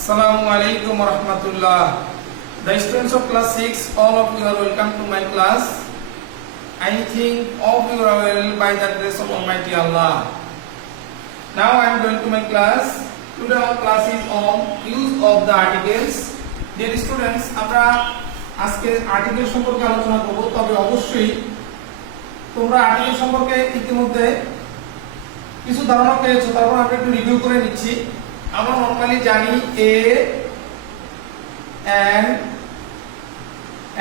Assalamualaikum warahmatullah. The students of class 6, all of you are welcome to my class. I think all of you are well by the grace of Almighty Allah. Now I am going to my class. Today our class is on use of the articles. Dear students, আমরা আজকে article সম্পর্কে আলোচনা করব। তবে অবশ্যই তোমরা article সম্পর্কে ইতিমধ্যে কিছু ধারণা পেয়েছো, তারপর আমরা একটু রিভিউ করে নিচ্ছি। আমরা নরমালি জানি এ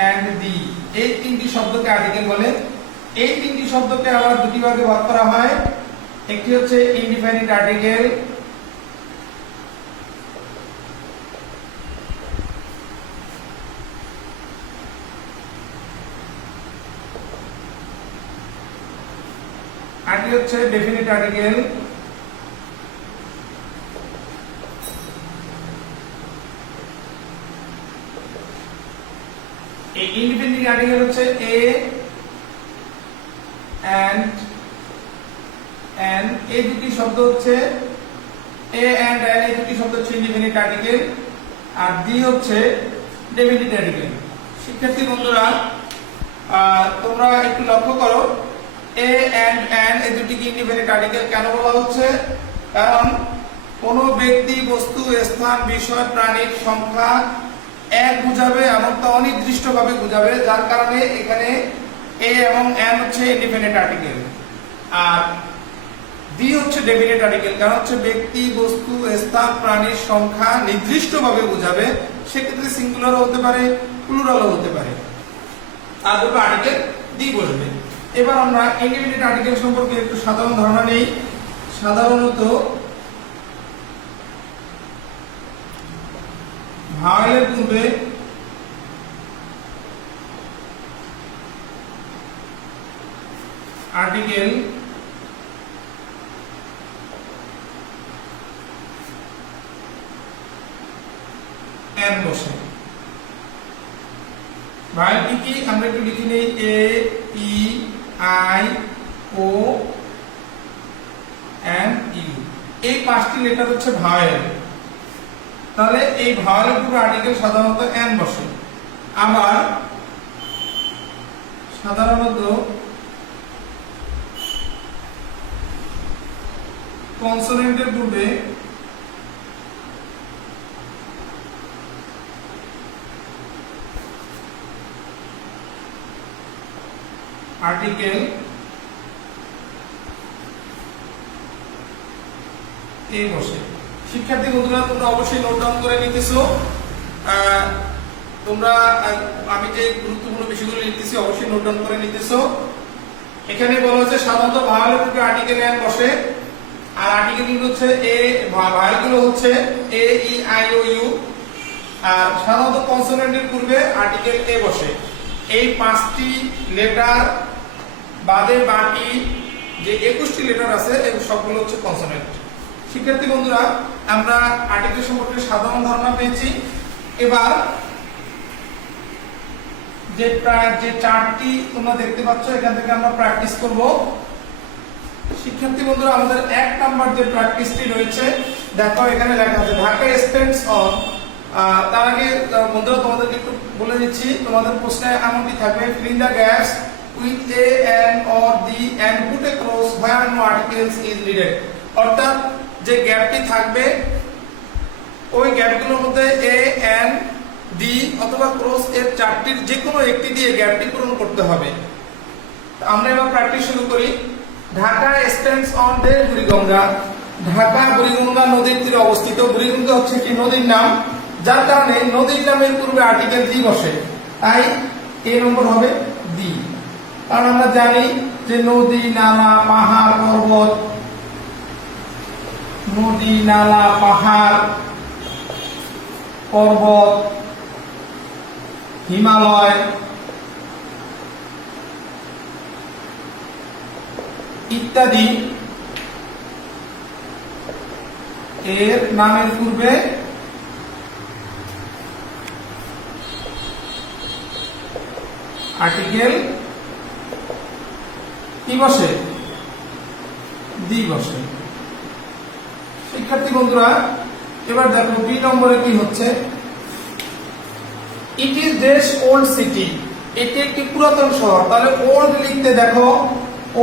এন্ড দি এই তিনটি শব্দকে আর্টিকেল বলে। এই তিনটি শব্দকে আবার দুটি ভাগে ভাগ করা হয়। একটি হচ্ছে ইনডিফিনিট আর্টিকেল, আরেকটি হচ্ছে ডেফিনিট আর্টিকেল। এই ইনডিফিনিট আর্টিকেল হচ্ছে এ এন্ড এই দুটি শব্দ হচ্ছে এ এন্ড এই দুটি শব্দ হচ্ছে ইনডিফিনিট আর্টিকেল, আর দি হচ্ছে ডেফিনিট আর্টিকেল। শিক্ষার্থী বন্ধুরা, তোমরা একটু লক্ষ্য করো, এ এন্ড এই দুটিকে ইনডিফিনিট আর্টিকেল কেন বলা হচ্ছে? কারণ কোন ব্যক্তি, বস্তু, স্থান, বিষয়, প্রাণীর সংখ্যা এক বুঝাবে এবং তা অনির্দিষ্টভাবে বুঝাবে, যার কারণে এখানে এ এবং এন হচ্ছে ইনডিফিনিট আর্টিকেল। আর দি হচ্ছে ডেফিনিট আর্টিকেল, কারণ হচ্ছে ব্যক্তি, বস্তু, স্থান, প্রাণীর সংখ্যা নির্দিষ্টভাবে বুঝাবে। সেক্ষেত্রে সিঙ্গুলারও হতে পারে, প্লুরালও হতে পারে। আর দুটো আর্টিকেল দি বসবে। এবার আমরা ইনডিফিনিট আর্টিকেল সম্পর্কে একটু সাধারণ ধারণা নেই। সাধারণত ভাওয়েলের পূর্বে আর্টিকেল এন বসে। ভাওয়েলটি কি আমরা একটু লিখে নেই, এ, ই, আই, ও এন্ড ইউ। এই পাঁচটি লেটার হচ্ছে ভাওয়েল। তাহলে এই ভাওয়েলের পুরো আর্টিকেল সাধারণত এন বসে। আবার সাধারণত কনসোনেন্টের পূর্বে আর্টিকেল এ বসে। শিক্ষার্থী বন্ধুরা, তোমরা অবশ্যই নোট ডাউন করে নিতেছো। তোমরা আমি যে গুরুত্বপূর্ণ বিষয়গুলো লিখতেছি অবশ্যই নোট ডাউন করে নিতেছো। এখানে বলা হচ্ছে সাধারণত ভাওয়েলের পূর্বে আর্টিকেল এন বসে, আর আর্টিকেলগুলো হচ্ছে এ, ভাওয়েলগুলো হচ্ছে এ, ই, আই, ও, ইউ। আর সাধারণত কনসোনেন্টের পূর্বে আর্টিকেল এ বসে। এই পাঁচটি লেটার বাদে বাকি যে 21টি লেটার আছে এই সবগুলো হচ্ছে কনসোনেন্ট। শিক্ষার্থী বন্ধুরা, আমরা আর্টিকেল সম্পর্কে সাধারণ ধারণা পেয়েছি। এবার যে চারটি তোমরা দেখতে পাচ্ছ, এখান থেকে আমরা প্র্যাকটিস করব। শিক্ষার্থী বন্ধুরা, আমাদের 1 নাম্বার যে প্র্যাকটিসটি রয়েছে, দেখো এখানে লেখা আছে ঢাকা স্ট্যান্ডস অন। তার আগে বন্ধুরা তোমাদেরকে একটু বলে দিচ্ছি, তোমাদের প্রশ্নে এমনটি থাকবে, fill in the gaps with a, an or the and put a cross where no articles is needed. অর্থাৎ যে গ্যাপটি থাকবে ওই গ্যাপগুলোর মধ্যে এ, এন, ডি অথবা ক্রস এর চারটির যে কোনো একটি দিয়ে গ্যাপটি পূরণ করতে হবে। আমরা এবার প্র্যাকটিস শুরু করি। Dhaka stands on the Buriganga. Dhaka Buriganga নদীর তীরে অবস্থিত। বুড়িগঙ্গা হচ্ছে কি নদীর নাম, যার কারণে নদীর নামের পূর্বে আর্টিকেল দি বসে, তাই এ নম্বর হবে দি। কারণ আমরা জানি যে নদী, নালা, পাহাড়, পর্বত, নদী, নালা, পাহাড়, পর্বত, হিমালয় ইত্যাদি এর নামের পূর্বে আর্টিকেল কি বসে? দি বসে। শিক্ষার্থী বন্ধুরা, এবার দেখো বি নম্বরে কি হচ্ছে, ইট ইজ দেশ ওল্ড সিটি, এটি একটি পুরাতন শহর। তাহলে ওল্ড লিখতে দেখো,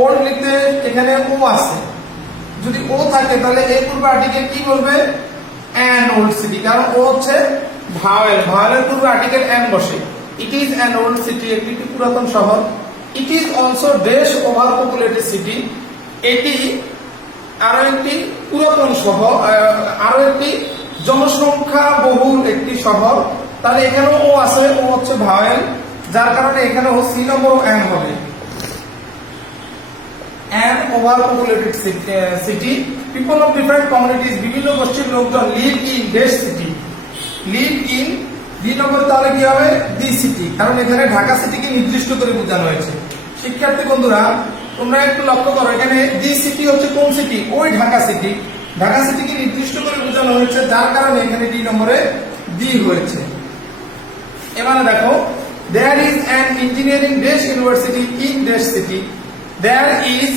ওল্ড লিখতে এখানে ও আছে, যদি ও থাকে তাহলে এই পূর্বে আর্টিকেল কি বলবে, অ্যান ওল্ড সিটি, কারণ ও হচ্ছে ভাওয়েল, ভাওয়েলের পূর্বে আর্টিকেল অ্যান বসে। ইট ইজ অ্যান ওল্ড সিটি, একটি পুরাতন শহর। ইট ইজ অলসো দেশ ওভার পপুলেটেড সিটি, এটি আরো একটি পুরাতন শহর, আরো একটি জনসংখ্যা বহুল একটি শহর। তাহলে এখানেও ও আছে, ও হচ্ছে ভাওয়েল, যার কারণে এখানেও সি নম্বর অ্যান হবে। An overpopulated city, people of different communities, বিভিন্ন গোষ্ঠীর লোকজন live in this city, live in দুই নম্বর তাহলে কি হবে, দি সিটি, কারণ এখানে ঢাকা সিটিকে নির্দিষ্ট করে বোঝানো হয়েছে। শিক্ষার্থী বন্ধুরা তোমরা একটু লক্ষ্য করো, এখানে দি সিটি হচ্ছে কোন সিটি, ওই ঢাকা সিটি, ঢাকা সিটিকে নির্দিষ্ট করে বোঝানো হয়েছে, যার কারণে এখানে ডি নম্বরে দি হয়েছে। এবারে দেখো, there is an engineering dash university in dash city, there is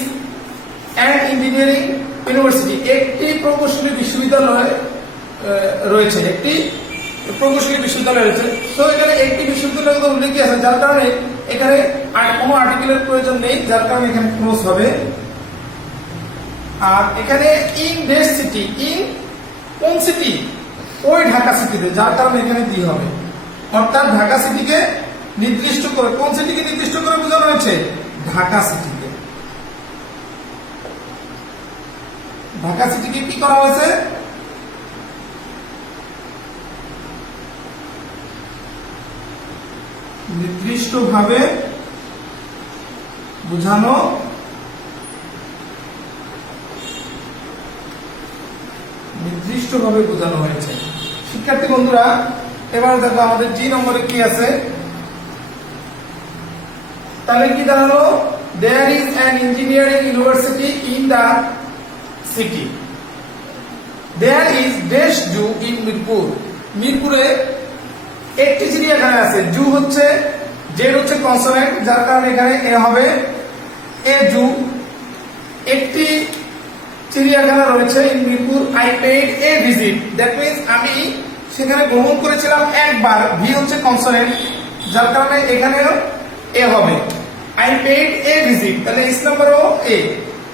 an engineering university, একটি প্রকৌশলী বিশ্ববিদ্যালয় রয়েছে, একটি প্রকৌশলী বিশ্ববিদ্যালয় রয়েছে। তো এখানে একটি বিশ্ববিদ্যালয় কথা উল্লেখ আছে, যার কারণে এখানে কোনো আর্টিকেলের প্রয়োজন নেই, যার কারণে এখানে ক্লোজ হবে। আর এখানে ইন দেশ সিটি, ইন কোন সিটি, ওই ঢাকা সিটিতে, যার কারণে এখানে দি হবে। অর্থাৎ ঢাকা সিটিকে নির্দিষ্ট করে, কোন সিটিকে নির্দিষ্ট করে বোঝানো হয়েছে, ঢাকা সিটিকে। ঢাকা সিটিকে কি করা হয়েছে, নির্দিষ্টভাবে বোঝানো হয়েছে। শিক্ষার্থী বন্ধুরা এবার দেখো আমাদের জি নম্বরে কি আছে, তাহলে কি দাঁড়ালো, there is an engineering university in the city, there is দেশ জু in মিরপুর, মিরপুরে একটি চিড়িয়াখানা আছে, জু হচ্ছে, জেড হচ্ছে কনসোনেন্ট, যার কারণে এখানে এ হবে, এ জু, একটি চিড়িয়াখানা রয়েছে in Mirpur. I paid a visit, that means আমি সেখানে ভ্রমণ করেছিলাম একবার, ভি হচ্ছে কনসোনেন্ট, যার কারণে এখানেও এ হবে, আই পেইড এ ভিজিট, তাহলে ইস নাম্বারও এ,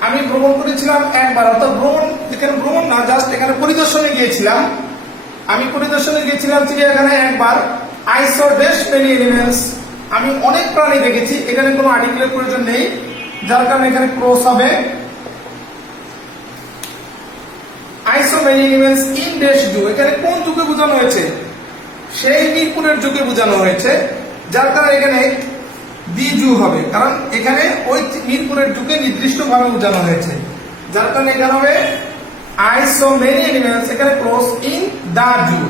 আমি ভ্রমণ করেছিলাম একবার, অর্থাৎ ভ্রমণ, এখানে ভ্রমণ না, জাস্ট এখানে পরিদর্শনে গিয়েছিলাম, আমি পরিদর্শনে গিয়েছিলাম চিড়িয়াখানায় একবার। I saw dash many animals, আমি অনেক প্রাণী দেখেছি, এখানে কোনো আর্টিকেলের প্রয়োজন নেই, যার কারণে এখানে ক্রস হবে। I saw many animals in dash zoo, এখানে কোন যুগে বোঝানো হয়েছে, সেই মিরপুরের যুগে বোঝানো হয়েছে, যার কারণে এখানে দি জু হবে, কারণ এখানে ওই মিরপুরের যুগে নির্দিষ্টভাবে বোঝানো হয়েছে, যার কারণে এখানে হবে I saw many animals, এখানে ক্রস ইন দা জু,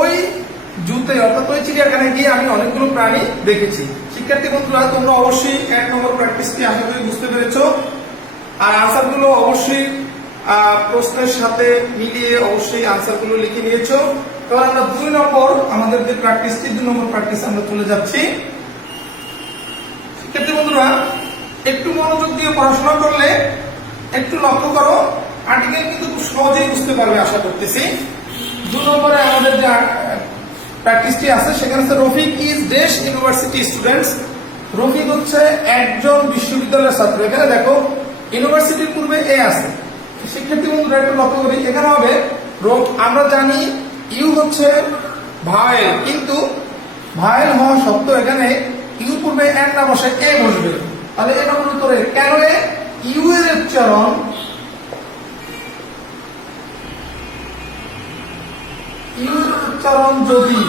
ওই জুতে অর্থাৎ ওই চিড়িয়াখানায় গিয়ে আমি অনেকগুলো প্রাণী দেখেছি। শিক্ষার্থী বন্ধুরা তোমরা অবশ্যই এক নম্বর প্র্যাকটিসটি আশা করি বুঝতে পেরেছো, আর আনসারগুলো অবশ্যই প্রশ্নের সাথে মিলিয়ে অবশ্যই আনসারগুলো লিখে নিয়েছো। এবার আমরা দুই নম্বর আমাদের যে প্র্যাকটিসটি, দুই নম্বর প্র্যাকটিস আমরা চলে যাচ্ছি। শিক্ষার্থী বন্ধুরা একটু মনোযোগ দিয়ে পড়াশোনা করলে, একটু লক্ষ্য করো, আর্টিকেল কিন্তু খুব সহজেই বুঝতে পারবে আশা করতেছি। দুই নম্বরে আমাদের যে প্র্যাকটিসটি আছে সেখানে আছে রফিক ইজ দেশ ইউনিভার্সিটি স্টুডেন্টস, রফিক হচ্ছে একজন বিশ্ববিদ্যালয়ের ছাত্র। এখানে দেখো ইউনিভার্সিটির পূর্বে এ আছে। শিক্ষার্থী বন্ধুরা একটু লক্ষ্য করি, এখানে হবে আমরা জানি ইউ হচ্ছে ভাওয়েল, কিন্তু ভাওয়েল হওয়া সত্ত্বেও এখানে ইউ পূর্বে এন না বসে এ বসবে, তাহলে এটা মনে করে কেন ইউ এর উচ্চারণ যদি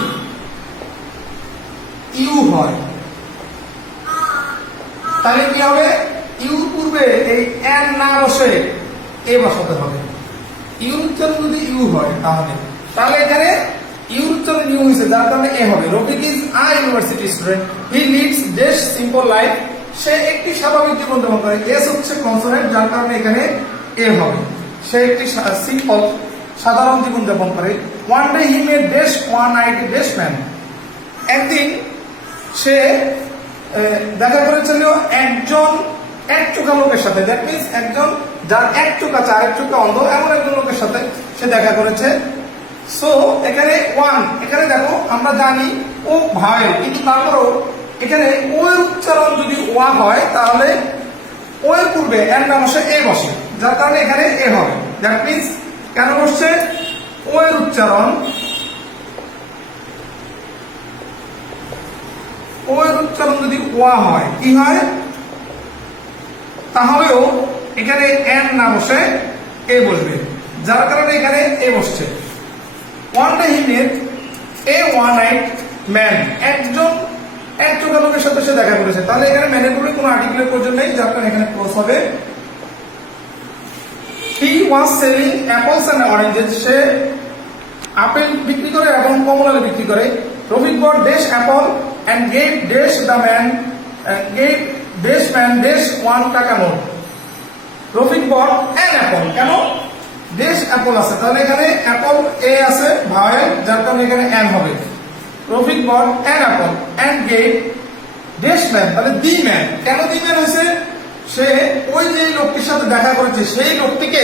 ইউ হয় তাহলে কি হবে, ইউ পূর্বে এই এন না বসে এ বসাতে হবে। ইউ উচ্চারণ যদি ইউ হয় তাহলে এখানে ইউ উচ্চারণ ইউ হয়েছে, যার কারণে এ হবে। Rafiq is a university student, he leads দেশ সিম্পল লাইফ, সে একটি স্বাভাবিক জীবন যাপন করে। এস হচ্ছে কনসোনেন্ট, যার কারণে এখানে এ হবে, সে একটি সিম্পল সাধারণ জীবন যাপন করে। ওয়ান ডে হি মেড দেশ ওয়ান নাইট দেশ ম্যান, একদিন সে দেখা করেছিল একজন এক চোখা লোকের সাথে, দ্যাট মিন্স একজন যার এক চোখ আছে আরেক চোখে অন্ধ, এমন একজন লোকের সাথে দেখা করেছে। সো এখানে ওয়ান, এখানে দেখো আমরা জানি ও ভাওয়েল, কিন্তু তারপরও এখানে ও এর উচ্চারণ যদি ওয়া হয় তাহলে ও এর পূর্বে এর নাম বসে এ বসে, যার কারণে এখানে এ হবে। দ্যাট মিন্স কেন বসছে, ও এর উচ্চারণ যদি ওয়া হয় কি হয়, তাহলেও এখানে এন না বসে এ বসবে, যার কারণে এখানে এ বসছে। One day he met a one night man, একজন এক চোখা লোকের সাথে সে দেখা করেছে, তাহলে এখানে ম্যানের পরে কোনো আর্টিকেলের প্রয়োজন নেই, যার কারণে এখানে ক্লোজ হবে। He was selling apples and oranges, সে আপেল বিক্রি করে এবং কমলা বিক্রি করে। Rafiq bought dash apple and gave dash the man gave dash man dash 1 টাকা note. Rafiq bought an apple, কেন dash apple আছে, তাহলে এখানে অ্যাপল এ আছে ভাওয়েল, যার কারণে এখানে an হবে। Rafiq bought an apple and gave dash man, তাহলে the man, কেন the man হয়েছে, সে ওই যে লোকটির সাথে দেখা করেছে সেই লোকটিকে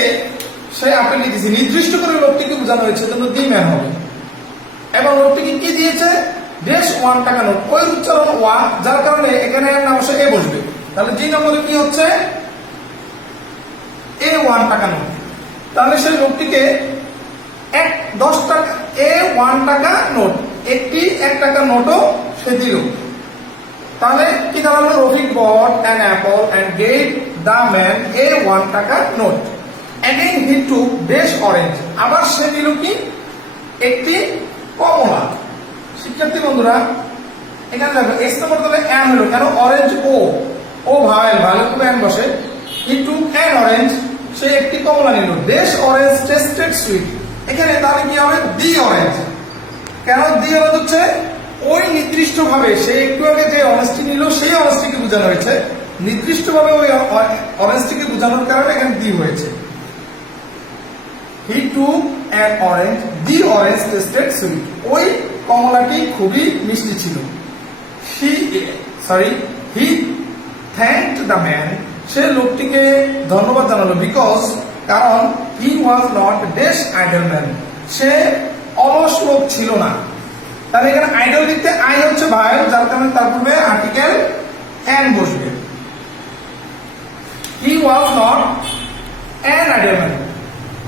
সে আপেল লিখেছে, নির্দিষ্ট করে লোকটিকে বোঝানো হয়েছে, কিন্তু the man হবে। এবং লোকটিকে কি দিয়েছে, ড্যাশ 1 টাকা নোট, ওই উচ্চারণ ওয়া, যার কারণে এখানে এর নাম এ বসবে, তাহলে জি নম্বরে কি হচ্ছে এ 1 টাকা নোট। তাহলে সেই লোকটিকে 10 টাকা এ 1 টাকা নোট, একটি 1 টাকা নোটও সে দিল। তাহলে কি দাঁড়ালো, Rafiq bought an apple and gave the man a 1 টাকা note. Again he took dash orange, আবার সে দিল কি একটি কমলা। শিক্ষার্থী বন্ধুরা এখানে দেখো এক্স নম্বর তাহলে এন হলো, কেন অরেঞ্জ ও ভাওয়েল, ভাওয়েল পূর্বে এন বসে। হি টুক অ্যান অরেঞ্জ, সে একটি কমলা নিল। ড্যাশ অরেঞ্জ টেস্টেড সুইট, এখানে তাহলে কি হবে দি অরেঞ্জ, কেন দি অরেঞ্জ হচ্ছে ওই নির্দিষ্ট ভাবে সে একটু আগে যে অরেঞ্জটি নিল সেই অরেঞ্জটিকে বোঝানো হয়েছে, নির্দিষ্ট ভাবে ওই অরেঞ্জটিকে বোঝানোর কারণে এখানে দি হয়েছে। He took an orange, the orange tasted sweet, ওই কমলাটি খুবই মিষ্টি ছিল। হি থ্যাঙ্কড দ্য ম্যান, সে লোকটিকে ধন্যবাদ জানালো। বিকজ, কারণ he was not dash idle man, সে অলস লোক ছিল না। তাহলে এখানে আইডল লিখতে আই হচ্ছে ভাইল, যার কারণে তার পূর্বে আর্টিকেল অ্যান বসবে। He was not an idle man,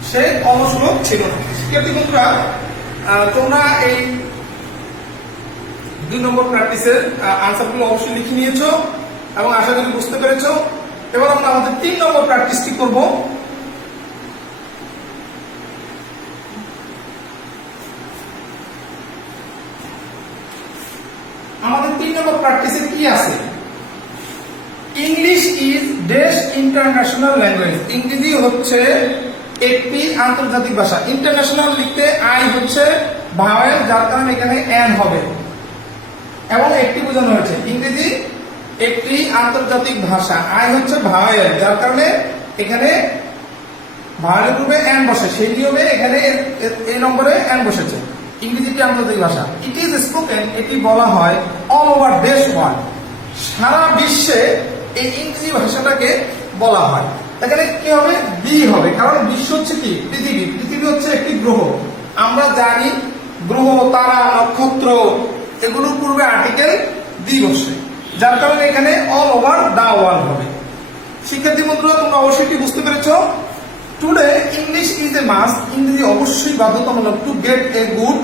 সে অলস লোক ছিল না। শিক্ষার্থী বন্ধুরা তোমরা এই 2 নম্বর প্র্যাকটিসের আনসারগুলো অবশ্যই লিখে নিয়েছো এবং আশা করি বুঝতে পেরেছো। এবার আমরা আমাদের 3 নম্বর প্র্যাকটিসটি করব। আমাদের 3 নম্বর প্র্যাকটিসে কি আছে, English is dash international language, ইংরেজি হচ্ছে একটি আন্তর্জাতিক ভাষা। ইন্টারন্যাশনাল লিখতে আই হচ্ছে ভাওয়েল, যার কারণে এখানে এন হবে এবং একটি বোঝানো হয়েছে। ইংরেজি একটি আন্তর্জাতিক ভাষা, আই হচ্ছে ভাওয়েল, যার কারণে এখানে ভাওয়েলের পূর্বে এন বসে, সেই নিয়মে এখানে এই নম্বরে এন বসেছে। ইংরেজি একটি আন্তর্জাতিক ভাষা। ইট ইজ স্পোকেন, এটি বলা হয় অল ওভার ড্যাশ ওয়ার্ল্ড, সারা বিশ্বে এই ইংরেজি ভাষাটাকে বলা হয়। এখানে কি হবে, বি হবে, কারণ বিশ্ব হচ্ছে কি পৃথিবী, পৃথিবী হচ্ছে একটি গ্রহ। আমরা জানি গ্রহ, তারা, নক্ষত্র এগুলোর পূর্বে আর্টিকেল দি বসে, যার কারণে এখানে অল ওভার দা ওয়ার্ল্ড হবে। শিক্ষার্থী বন্ধুরা তোমরা অবশ্যই বুঝতে পেরেছো। Today English is a must, ইংরেজি অবশ্যই বাধ্যতামূলক। টু গেট এ গুড,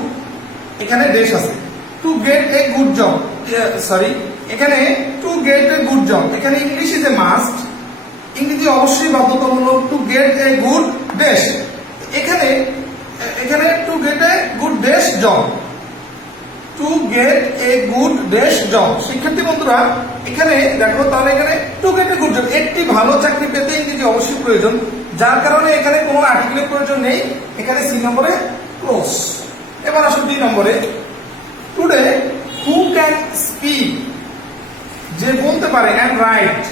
এখানে ড্যাশ আছে, to get a good job, এখানে to get a good job, এখানে ইংলিশ ইজ এ মাস্ট, ইংরেজি অবশ্যই বাধ্যতামূলক। To get a good dash, এখানে to get a good dash job, to get a good dash job. শিক্ষার্থী বন্ধুরা এখানে দেখো, তাহলে এখানে to get a good job, একটি ভালো চাকরি পেতে ইংরেজি অবশ্যই প্রয়োজন, যার কারণে এখানে কোনো আর্টিকেলের প্রয়োজন নেই, এখানে সি নম্বরে ক্লোজ। এবার আসো বি নম্বরে। টুডে হু ক্যান স্পিক, যে বলতে পারে অ্যান্ড রাইট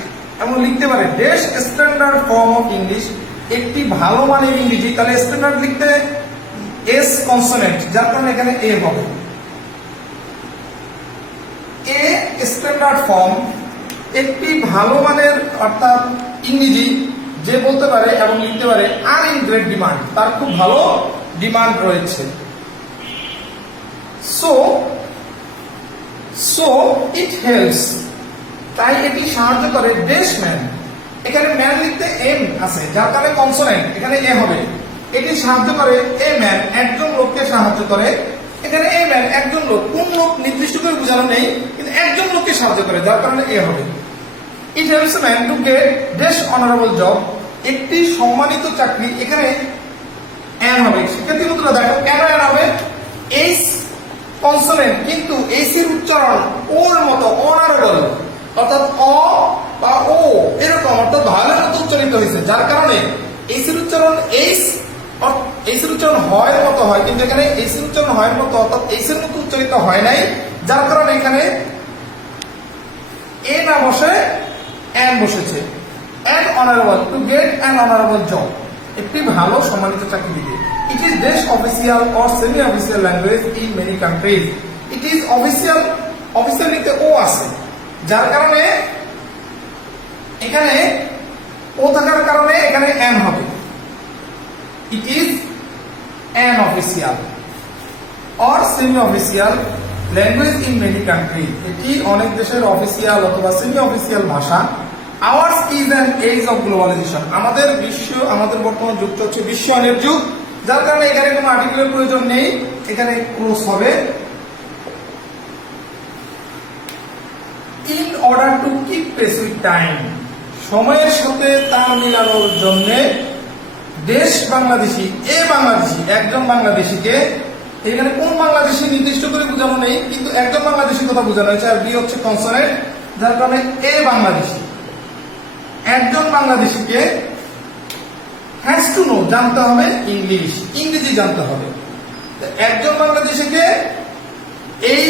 এবং লিখতে পারে dash standard form of English, একটি ভালো মানের ইংরেজি। তাহলে স্ট্যান্ডার্ড লিখতে এস কনসোনেন্ট, যার কারণে এখানে এ হবে। এ স্ট্যান্ডার্ড ফর্ম, একটি ভালো মানের অর্থাৎ ইংরেজি যে বলতে পারে এবং লিখতে পারে আর ইন গ্রেট ডিমান্ড, তার খুব ভালো ডিমান্ড রয়েছে। সো ইট হেল্পস, তাই এটি সাহায্য করে ড্যাশ ম্যান, এখানে ম্যান লিখতে এম আছে যার কারণে কনসোনেন্ট এখানে এ হবে। এটি সাহায্য করে এ ম্যান, একজন লোককে সাহায্য করে। এখানে এ ম্যান একজন লোক, কোন লোক নির্দিষ্ট করে বোঝানো নেই, কিন্তু একজন লোককে সাহায্য করে যার কারণে এ হবে। It helps man to get dash honourable job, একটি সম্মানিত চাকরি, এখানে এন হবে। শিক্ষার্থী বন্ধুরা দেখো কেন এন হবে, এইচ কনসোনেন্ট কিন্তু এইচ এর উচ্চারণ ওর মতো অনারেবল, অর্থাৎ অ বা ও এরকম, অর্থাৎ ভালোর মতো উচ্চারিত হয়েছে, যার কারণে এইচ এর উচ্চারণ এইচ এর উচ্চারণ হয় মতো হয়, কিন্তু এখানে এইচ এর উচ্চারণ হয় মতো, অর্থাৎ এইচ এর মতো উচ্চারিত হয় নাই, যার কারণে এখানে এ না বসে এন বসেছে। An honourable, to get an honourable job, একটি ভালো সম্মানিত চাকরি দিতে। It is best official or semi official language in many countries. It is official, অফিসিয়ালিতে ও আছে, যার কারণে এখানে ও থাকার কারণে এখানে এন হবে। It is an official or semi official language in many country, এটি অনেক দেশের অফিসিয়াল অথবা সেমি অফিসিয়াল ভাষা। Ours is an age of globalisation, আমাদের বর্তমান যুগটা হচ্ছে বিশ্বায়নের যুগ, যার কারণে এখানে কোনো আর্টিকেলের প্রয়োজন নেই, এখানে ক্লোজ হবে। In order to keep pace with time, সময়ের সাথে তাল মিলানোর জন্য দেশ বাংলাদেশি, এ বাংলাদেশি, একজন বাংলাদেশিকে, এখানে কোন বাংলাদেশি নির্দিষ্ট করে বোঝানো নেই, কিন্তু একজন বাংলাদেশি কথা বোঝানো হয়েছে, আর বি হচ্ছে কনসোনেন্ট, যার কারণে এ বাংলাদেশি, একজন বাংলাদেশিকে হ্যাজ টু নো জানতে হবে ইংলিশ, ইংরেজি জানতে হবে। একজন বাংলাদেশিকে এই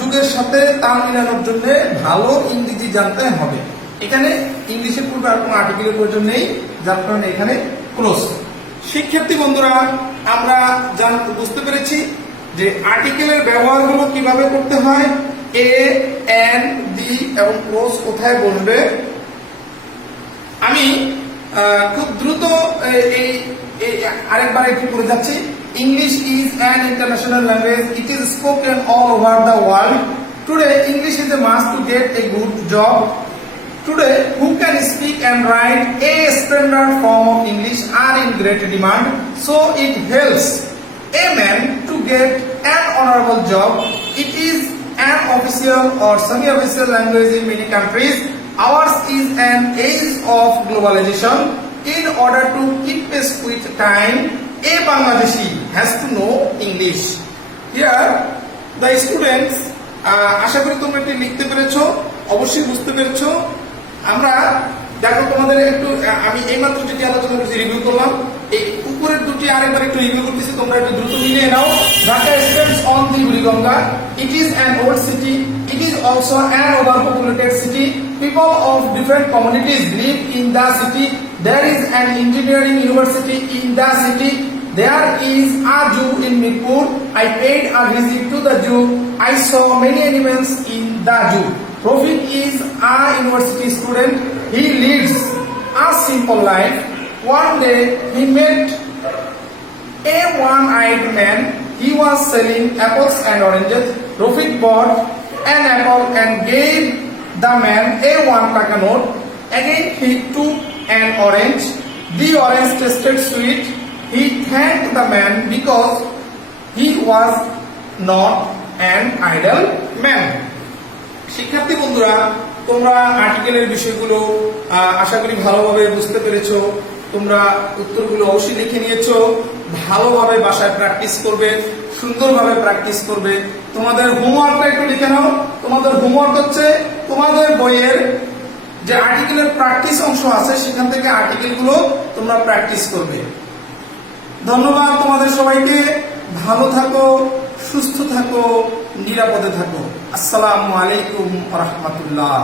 যুগের সাথে তাল মিলানোর জন্য ভালো ইংরেজি জানতে হবে। এখানে ইংলিশের পূর্বে আর কোনো আর্টিকেলের প্রয়োজন নেই, যার কারণে এখানে ক্লোজ। শিক্ষার্থী বন্ধুরা, আমরা বুঝতে পেরেছি যে আর্টিকেলের ব্যবহারগুলো কিভাবে করতে হয়, এ, এন, দি এবং ক্লোজ কোথায় বসবে। আমি খুব দ্রুত আরেকবার একটু করে যাচ্ছি। English is an international language. It is spoken all over the world. Today, English is a must to get a good job. Today, who can speak and write a standard form of English are in great demand. So it helps a man to get an honorable job. It is an official or semi-official language in many countries. Ours is an age of globalization. In order to keep pace with time, a Bangladeshi has to know English. Here, the students, আশা করি তোমরা এটি লিখতে পেরেছো, অবশ্যই বুঝতে পেরেছো। আমরা দেখো তোমাদের একটু, আমি এইমাত্র যেটি আলোচনা করেছি রিভিউ করলাম, এই উপরের দুটি আরেকবার একটু রিভিউ করতেছি, তোমরা একটু দ্রুত মিলিয়ে নাও। Dhaka stands on the Buriganga. It is an old city. It is also an overpopulated city. People of different communities live in the city. There is an engineering university in the city. There is a zoo in Mirpur. I paid a visit to the zoo. I saw many animals in the zoo. Rofik is a university student. He leads a simple life. One day he met a one-eyed man. He was selling apples and oranges. Rofik bought an apple and gave the man a 1 taka note. Again he took an orange. The orange tasted sweet. He thanked the man because he was not an idle man. শিক্ষার্থী বন্ধুরা, তোমরা আর্টিকেলের বিষয়গুলো আশা করি ভালোভাবে বুঝতে পেরেছো। তোমরা উত্তরগুলো অবশ্যই লিখে নিয়েছো। ভালোভাবে বাসায় প্র্যাকটিস করবে, সুন্দরভাবে প্র্যাকটিস করবে। তোমাদের হোমওয়ার্কটা একটু লিখে নাও। তোমাদের হোমওয়ার্ক হচ্ছে তোমাদের বইয়ের যে আর্টিকেলের প্র্যাকটিস অংশ আছে, সেখান থেকে আর্টিকেলগুলো তোমরা প্র্যাকটিস করবে। ধন্যবাদ তোমাদের সবাইকে। ভালো থাকো, সুস্থ থাকো, নিরাপদে থাকো। আসসালামু আলাইকুম ওয়া রাহমাতুল্লাহ।